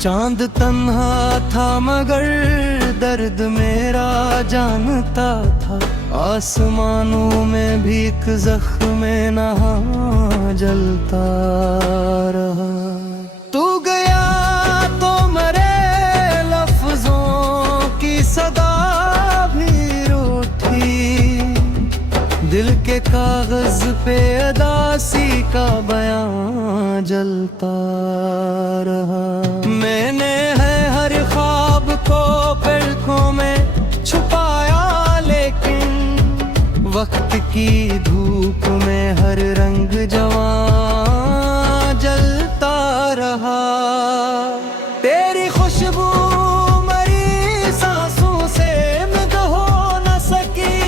चांद तन्हा था मगर दर्द मेरा जानता था। आसमानों में भी एक जख्म नहा जलता रहा। तू गया तो मेरे लफ्जों की सदा भी रूठी। दिल के कागज पे अदासी का बयां जलता रहा। मैंने है हर ख्वाब को पलकों में छुपाया, लेकिन वक्त की धूप में हर रंग जवां जलता रहा। तेरी खुशबू मरी सांसों से मिट हो न सकी।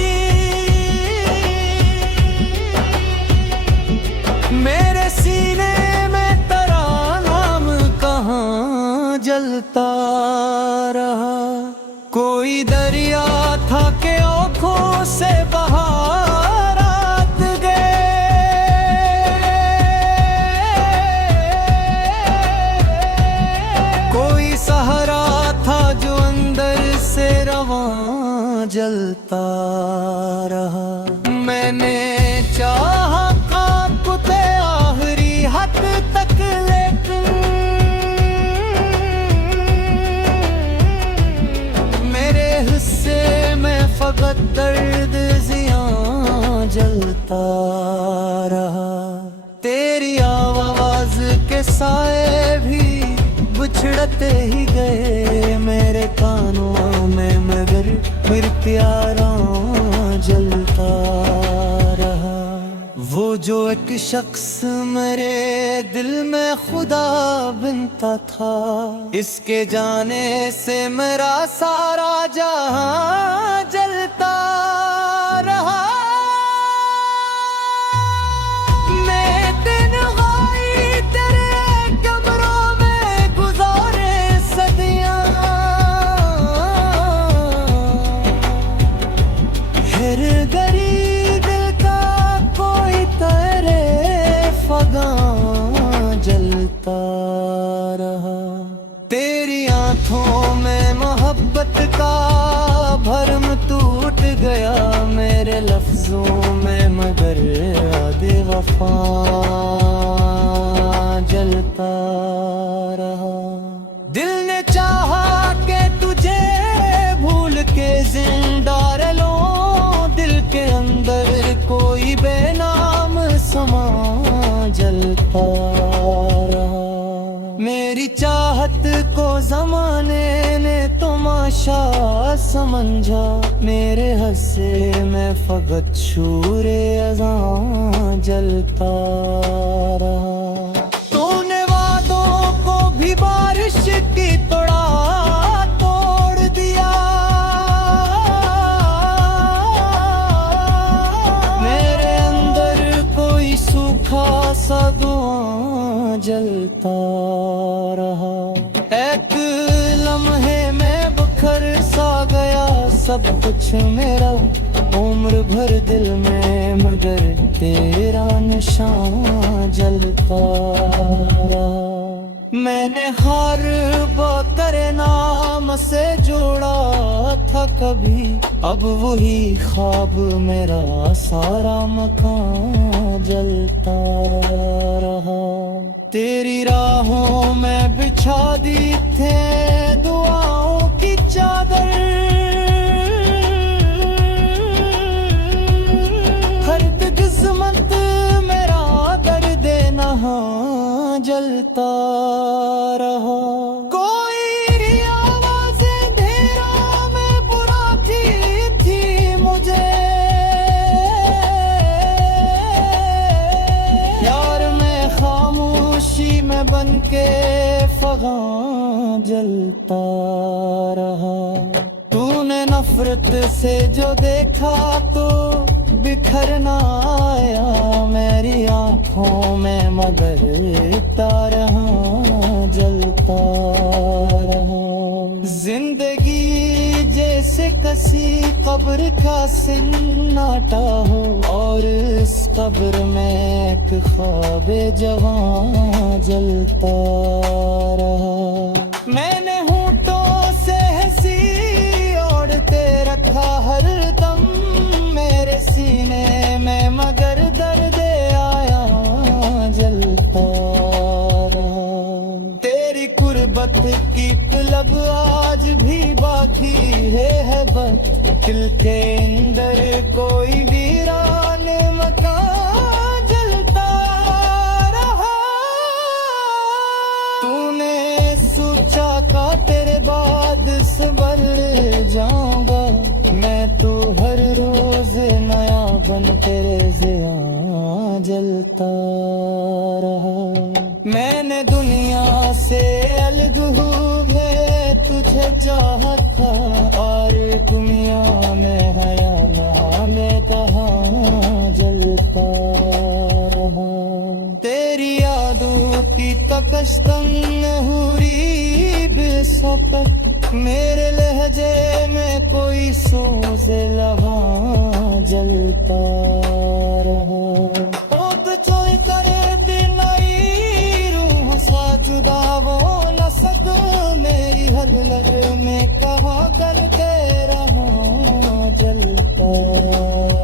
मेरे सीने में तेरा नाम कहाँ जलता रहा। कोई दरिया था के आँखों से बाहर रात गए। कोई सहारा था जो अंदर से रवां जलता रहा। मैंने चाहा कांपते आखिरी हद तक, लेकिन मेरे हिस्से में फकत दर्द जियां जलता रहा। तेरी आवाज के साए भी बिछड़ते ही गए मेरे कानों में, मगर फिर प्यारा जलता रहा। वो जो एक शख्स मेरे दिल में खुदा बनता था, इसके जाने से मेरा सारा जहां जलता रहा। मैं तन्हाई तेरे कमरों में गुजारे सदियां। फिर गरीब का कोई तेरे फगां जलता रहा। तेरी आंखों में मोहब्बत का भरम टूट गया मेरे लफ्जों में, मगर आदे वफा जलता रहा। दिल ने चाहा कि तुझे भूल के जिंदा रह लूं, दिल के अंदर कोई बेनाम समा जलता रहा। मेरी चाहत को जमाने ने तमाशा समझा, मेरे हस्से में फकत शूरे अज़ां जलता रहा। तूने वादों को भी बारिश की तरह तोड़ दिया। मेरे अंदर कोई सूखा सा धुआं जलता रहा। एक लम्हे में बखर सा गया सब कुछ मेरा, उम्र भर दिल में मगर तेरा निशान जलता रहा। मैंने हर तेरे नाम से जोड़ा था कभी, अब वही ख्वाब मेरा सारा मकान जलता रहा। तेरी राहों में बिछा दी थे दुआओं की चादर। हर किस्मत मेरा दर्द नहा जलता रहा। कोई आवाज़ें अंधेरा में बुलाती थी मुझे, यार मैं खामोशी में बन के फगां जलता रहा। तूने नफरत से जो देखा तो बिखरना आया मेरी आँखों में, मगर तारा जलता रहा। जिंदगी जैसे कसी कब्र का सन्नाटा हो, और इस कब्र में एक ख्वाब जवां जलता रहा। मैंने होठों से हंसी ओढ़ते रखा हर दम मेरे सीने में, मगर दर्द आया जलता रहा। तेरी कुर्बत की तलब आज भी बाकी है बस दिल के अंदर कोई वीरान मकान जलता रहा। तूने सोचा का तेरे बाद संभल जाऊंगा मैं, तो हर रोज नया बन तेरे ज़िया जलता रहा। मैंने दुनिया से अलग हुए तुझे चाहा था, और दुनिया में हया ना में कहाँ जलता रहा। तेरी यादों की तकश्तम हुरी बेसौकत, मेरे लहजे में कोई सोज लगा जलता रहा। जुदा वो न सक मेरी हर लग में कहाँ करते रहा जलता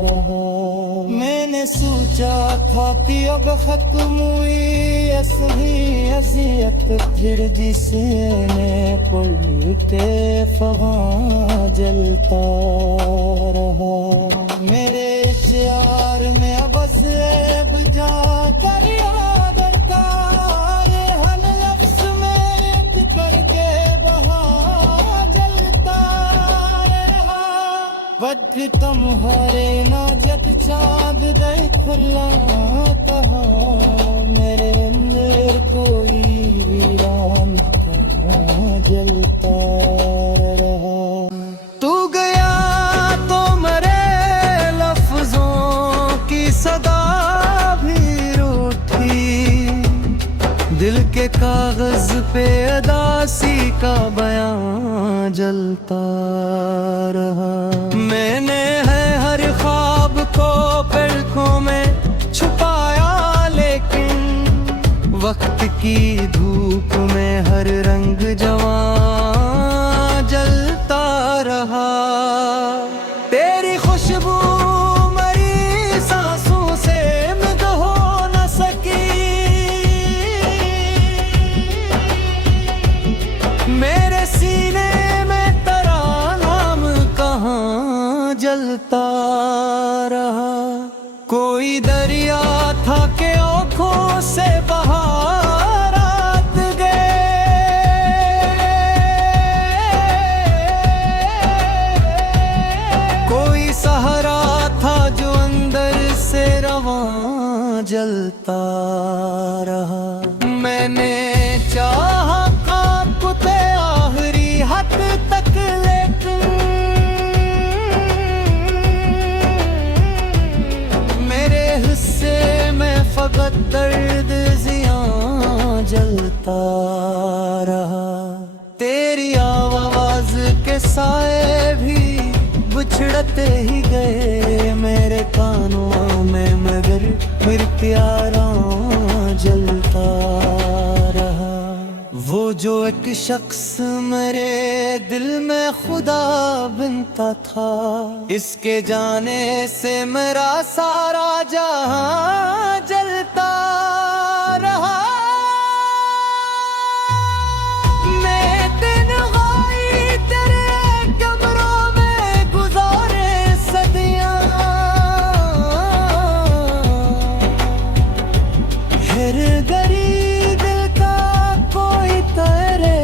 रहा। मैंने सोचा था कि अब खत्म हुई असली अज़ियत, फिर जिसने पलटे फगां जलता रहा। मेरे प्यार में अब ऐब जा कर याद का तुम्हारे नाजत चाँद दे खुला कहा, मेरे अंदर कोई वीरान कहाँ जलता रहा। तू गया तो मेरे लफ्जों की सदा भी रूठी, दिल के कागज पे अदासी का बयां जलता रहा। मैंने है हर ख्वाब को पलकों में छुपाया, लेकिन वक्त की धूप में हर रंग जवां जलता रहा। तेरी खुशबू मरी सांसों से मिट हो न सकी, मेरे सीने में तेरा नाम कहाँ जलता रहा। कोई दरिया था के आँखों से बहार रात गए, कोई सहारा था जो अंदर से रवां जलता रहा। मैंने चाहा कांपते आखिरी हद तक, लेकिन मेरे हिस्से में फकत दर्द ज़ियां जलता रहा। तेरी आवाज के साए भी बिछड़ते ही गए मेरे कानों में, मगर फिर प्यारा जलता रहा। वो जो एक शख्स मेरे दिल में खुदा बनता था, इसके जाने से मेरा सारा जहां जलता रहा। मैं तन्हाई तेरे कमरों में गुजारे सदियां, फिर गरीब दिल का कोई तेरे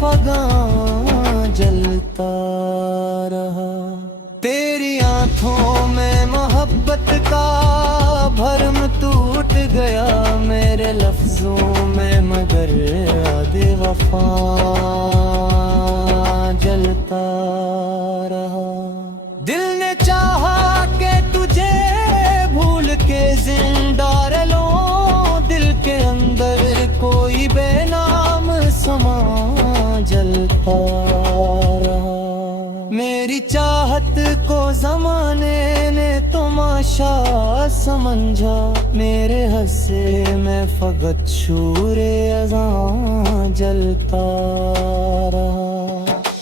फगां जलता रहा। तेरी आंखों में मोहब्बत का भरम टूट गया मेरे लफ्जों में, मगर आदे वफा जलता रहा। दिल ने चाहा कि तुझे भूल के जिंदा रह लूं, दिल के अंदर कोई बेनाम समा जलता रहा। मेरी चाहत को जमाने ने तो तमाशा समझा मेरे हस्से में फकत शूरे अज़ां जलता रहा।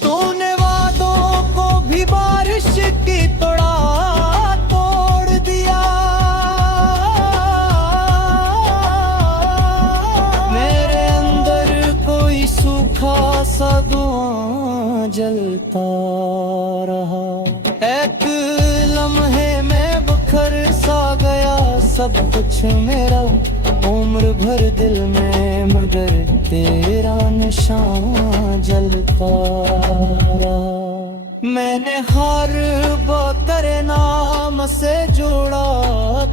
तूने वादों को भी बारिश की तरह तोड़ दिया, मेरे अंदर कोई सूखा सा धुआं जलता रहा। एक लम्हे में बखर सा गया सब कुछ मेरा, उम्र भर दिल में मगर तेरा निशान जलता रहा। मैंने हर तेरे नाम से जोड़ा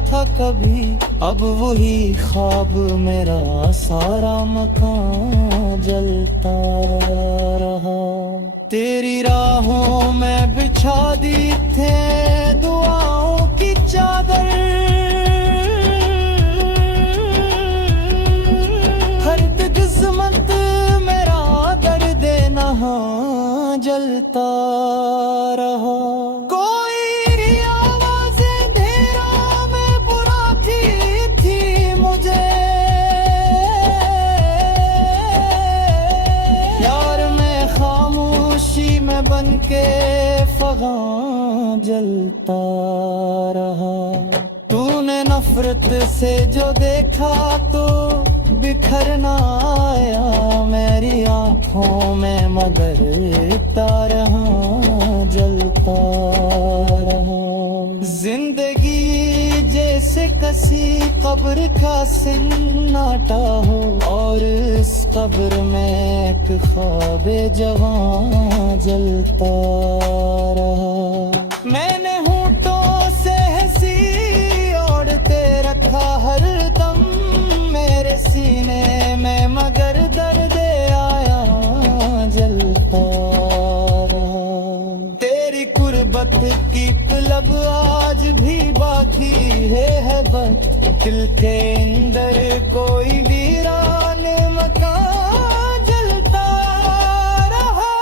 था कभी, अब वही ख्वाब मेरा सारा मकान जलता रहा। तेरी राहों में बिछा दी थे दुआओं की चादर, हर किस्मत मेरा दर्द नहा जलता रहा। कोई आवाज़ें अंधेरा में बुलाती थी मुझे, यार मैं खामोशी में बन के फगां जलता रहा। तूने नफरत से जो देखा तो बिखरना आया मेरी आंखों में, मगर रहा जलता रहा। जिंदगी जैसे कसी कब्र का सन्नाटा हो, और इस कब्र में एक ख्वाब जवां जलता रहा। मैंने होठों से हंसी ओढ़ते रखा हर दम मेरे सीने में, मगर दर्द आया जलता रहा। तेरी कुर्बत की तलब आज भी बाकी है बस, दिल के अंदर कोई वीरान मकान जलता रहा।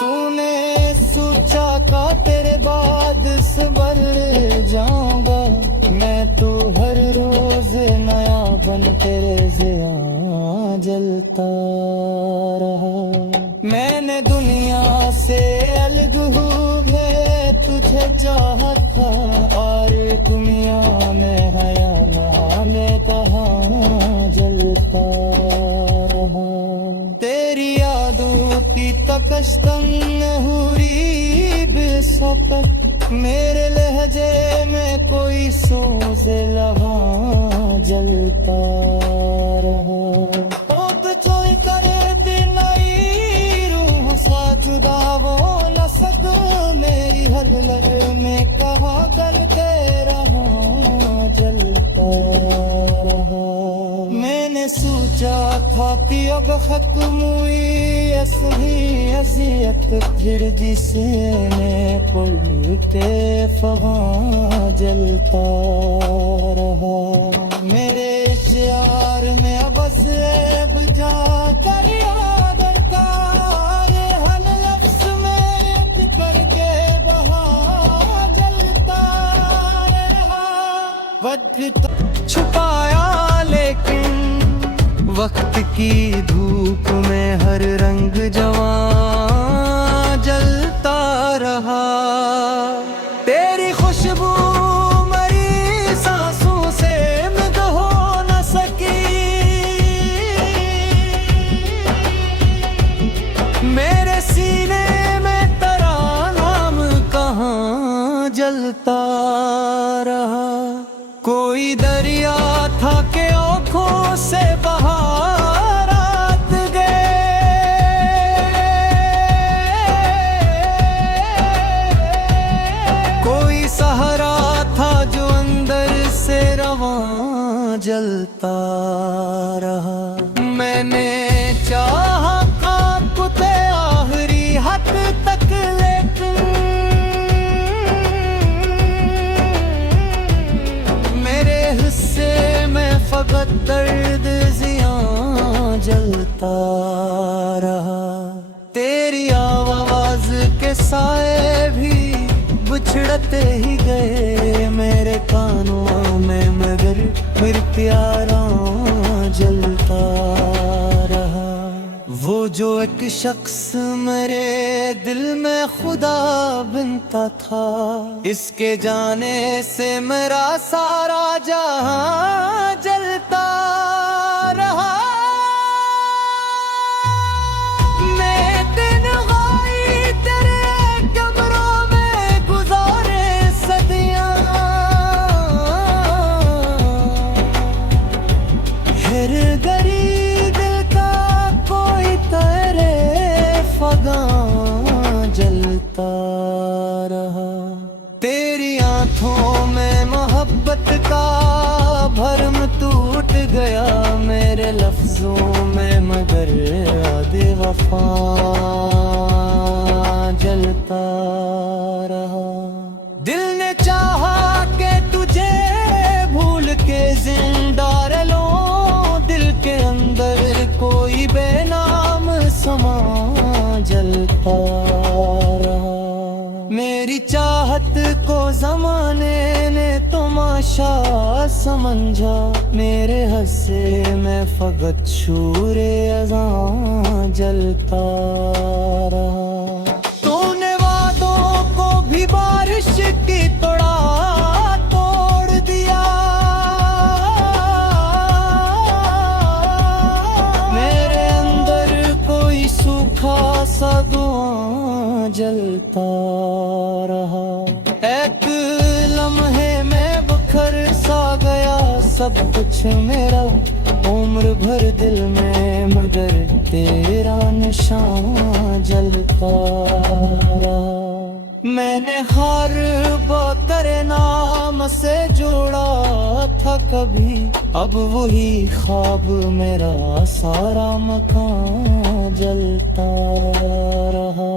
तूने सोचा का तेरे बाद संभल जाऊंगा मैं, तो हर रोज नया बन तेरे ज़िया जलता रहा। मैंने दुनिया से अलग हुए तुझे चाहा था, और दुनिया में हया नामे कहाँ जलता रहा। तेरी यादों की तकश्तन हुरी बेसौकत, मेरे लहजे में कोई सोज लगा जलता रहा। चोरी करे दिन रूह सा जुदा वो न सक, मेरी हर लग में कहाँ करते रहा जलता रहा। मैंने सोचा था कि अब खत्म हुई असली असियत, फिर जिसे मैं पढ़ के फगां जलता रहा। मेरे इश्यार में अब ऐब जा कर याद का, ये हर लफ्ज़ में एक करके बहा जलता रहा। वक्त छुपाया लेकिन वक्त की धूप में हर रंग जवां जलता रहा। तेरी खुशबू मरी सांसों से मिट हो न सकी, मेरे सीने में तेरा नाम कहाँ जलता रहा। कोई दरिया था के आँखों से बहार रात गए, कोई सहारा था जो अंदर से रवां जलता रहा। मैंने चाहा आपको ते आखिरी हद तक, लेकिन मेरे हिस्से में फकत दर्द ज़ियां जलता रहा। तेरी आवाज़ के साए भी बुझ छिड़ते ही गए मेरे कानों में, मगर फिर प्यारा जलता रहा। वो जो एक शख्स मेरे दिल में खुदा बनता था, इसके जाने से मेरा सारा जहां जलता रहा। जलता रहा। तेरी आंखों में मोहब्बत का भरम टूट गया मेरे लफ्जों में, मगर आदे वफा जलता रहा। दिल ने चाहा कि तुझे भूल के जिंदा रह लूं, दिल के अंदर कोई बेनाम समा जलता रहा। मेरी चाहत को जमाने ने तमाशा समझा, मेरे हस्से में फकत शूरे अज़ां जलता रहा। तूने वादों को भी बारिश की तरह तोड़ दिया, मेरे अंदर कोई सूखा सा धुआं जलता रहा। एक लम्हे में बखर सा गया सब कुछ मेरा, उम्र भर दिल में मगर तेरा निशान जलता रहा। मैंने हर बातर नाम से जोड़ा था कभी, अब वही ख्वाब मेरा सारा मकान जलता रहा।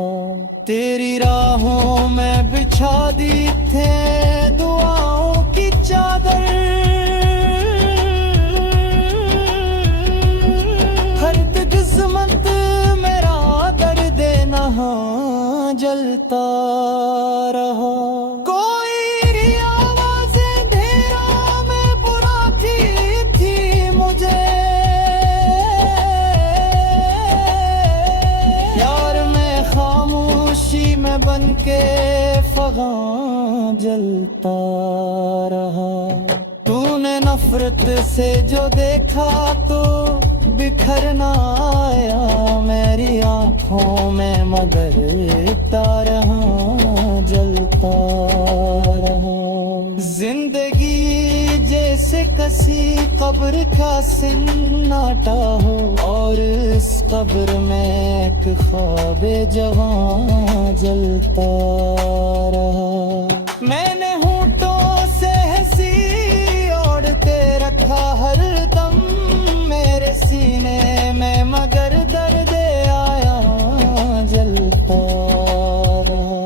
तेरी राहों में बिछा दी थे दुआओं की चादर, हर किस्मत मेरा दर्द नहा जलता रहा। कोई आवाज़ें अंधेरा में बुलाती थी मुझे, यार मैं खामोशी में बन के फगां जलता रहा। तूने नफरत से जो देखा तो बिखरना आया मेरी आंखों में, मगर तारा जलता रहा। जिंदगी जैसे कसी कब्र का सन्नाटा हो, और इस कब्र में एक ख्वाबे जवां जलता रहा। मैंने होठों से हंसी ओढ़ के रखा हर दम मेरे सीने में, मगर दर्द आया जलता रहा।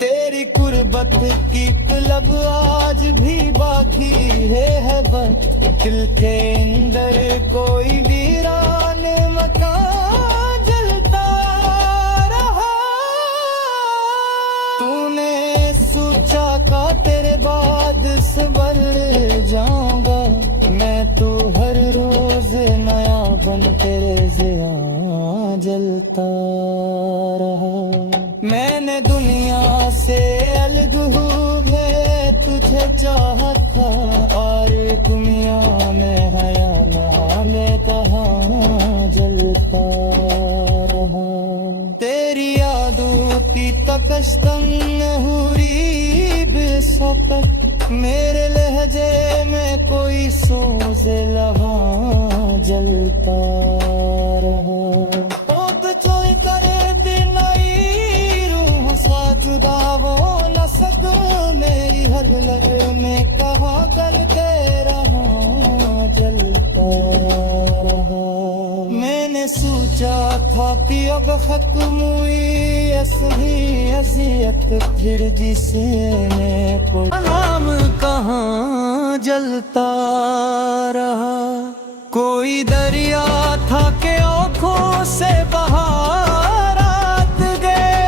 तेरी कुर्बत की तलब आज भी बाकी है बस, दिल के अंदर कोई वीरान मकान जलता रहा। तूने सोचा का तेरे बाद संभल जाऊंगा मैं, तो हर रोज नया बन तेरे ज़ियां जलता रहा। मैंने दुनिया से अलग है तुझे चाहा था, और दुनिया में हया नामे कहाँ जलता रहा। तेरी यादों की तकश्तन हुरी बेसौकत, मेरे लहजे में कोई सोज़े लगा जलता रहा। ओत चोई करे दिन आई रूह सा जुदा वो न सक, मेरी हर लग में कहाँ करते रहा जलता रहा। मैंने सोचा था कि अब खत्म हुई असली अज़ियत, फिर जिसने नाम कहाँ जलता रहा। कोई दरिया था के आँखों से बहार आत गए,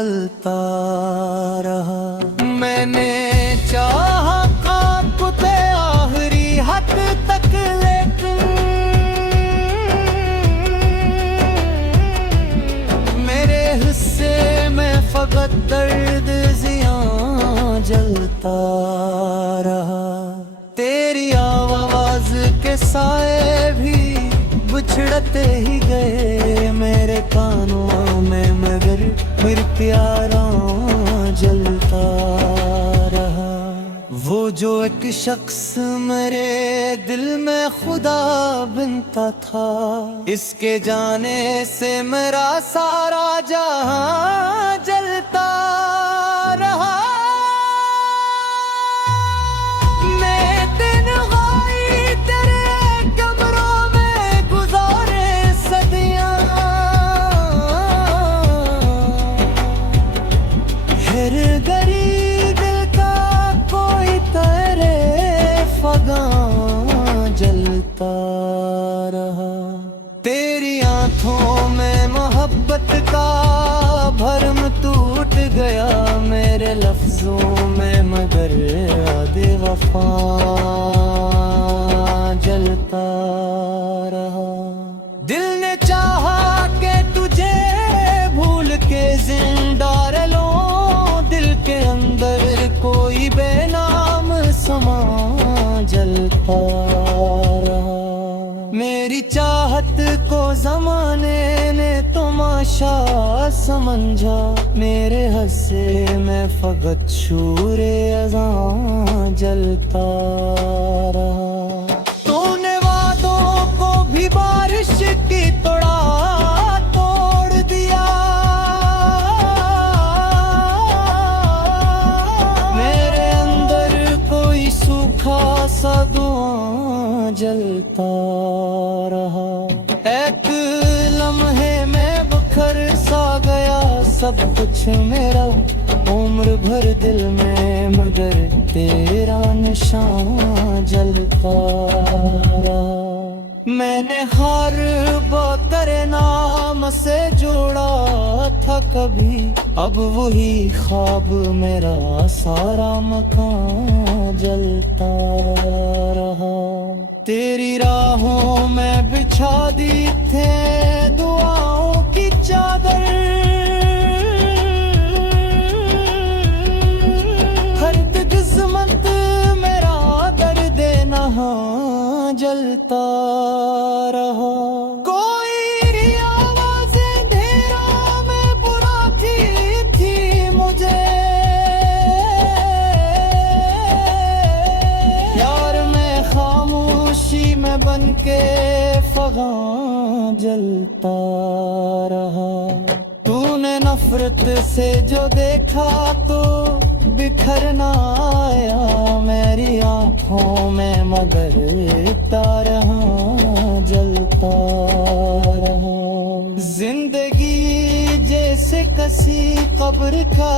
जलता रहा। मैंने चाहा कांपते आखिरी हद तक, लेकिन मेरे हिस्से में फकत दर्द ज़ियां जलता रहा। तेरी आवाज के साए भी बिछड़ते ही गए मेरे कानों में, मगर फिर प्यारा जलता रहा। वो जो एक शख्स मेरे दिल में खुदा बनता था, इसके जाने से मेरा सारा जहां जलता रहा। जलता रहा। तेरी आंखों में मोहब्बत का भरम टूट गया मेरे लफ्जों में, मगर आदे वफा जलता रहा। दिल ने चाहा कि तुझे भूल के जिंदा रह लूं, दिल के अंदर कोई बेनाम समा जलता रहा। मेरी चाहत को जमाने ने तमाशा समझा, मेरे हस्से में फकत शूरे अज़ां जलता रहा। तूने वादों को भी बारिश की तरह तोड़ दिया, मेरे अंदर कोई सूखा सा धुआं जलता रहा। एक लम्हे में बखर सा गया सब कुछ मेरा, उम्र भर दिल में मगर तेरा निशान जलता रहा। मैंने हर तेरे नाम से जोड़ा था कभी, अब वही ख्वाब मेरा सारा मकान जलता रहा। तेरी राहों में बिछा दी थे दुआओं की चादर, हर किस्मत मेरा दर्द नहा जलता रहा। कोई आवाज़ें अंधेरा में बुलाती थी मुझे, यार मैं खामोशी में बन के फगां जलता रहा। तूने नफरत से जो देखा तो बिखरना आया मेरी आँखों में, मगर तारा जलता रहा। जिंदगी जैसे कसी कब्र का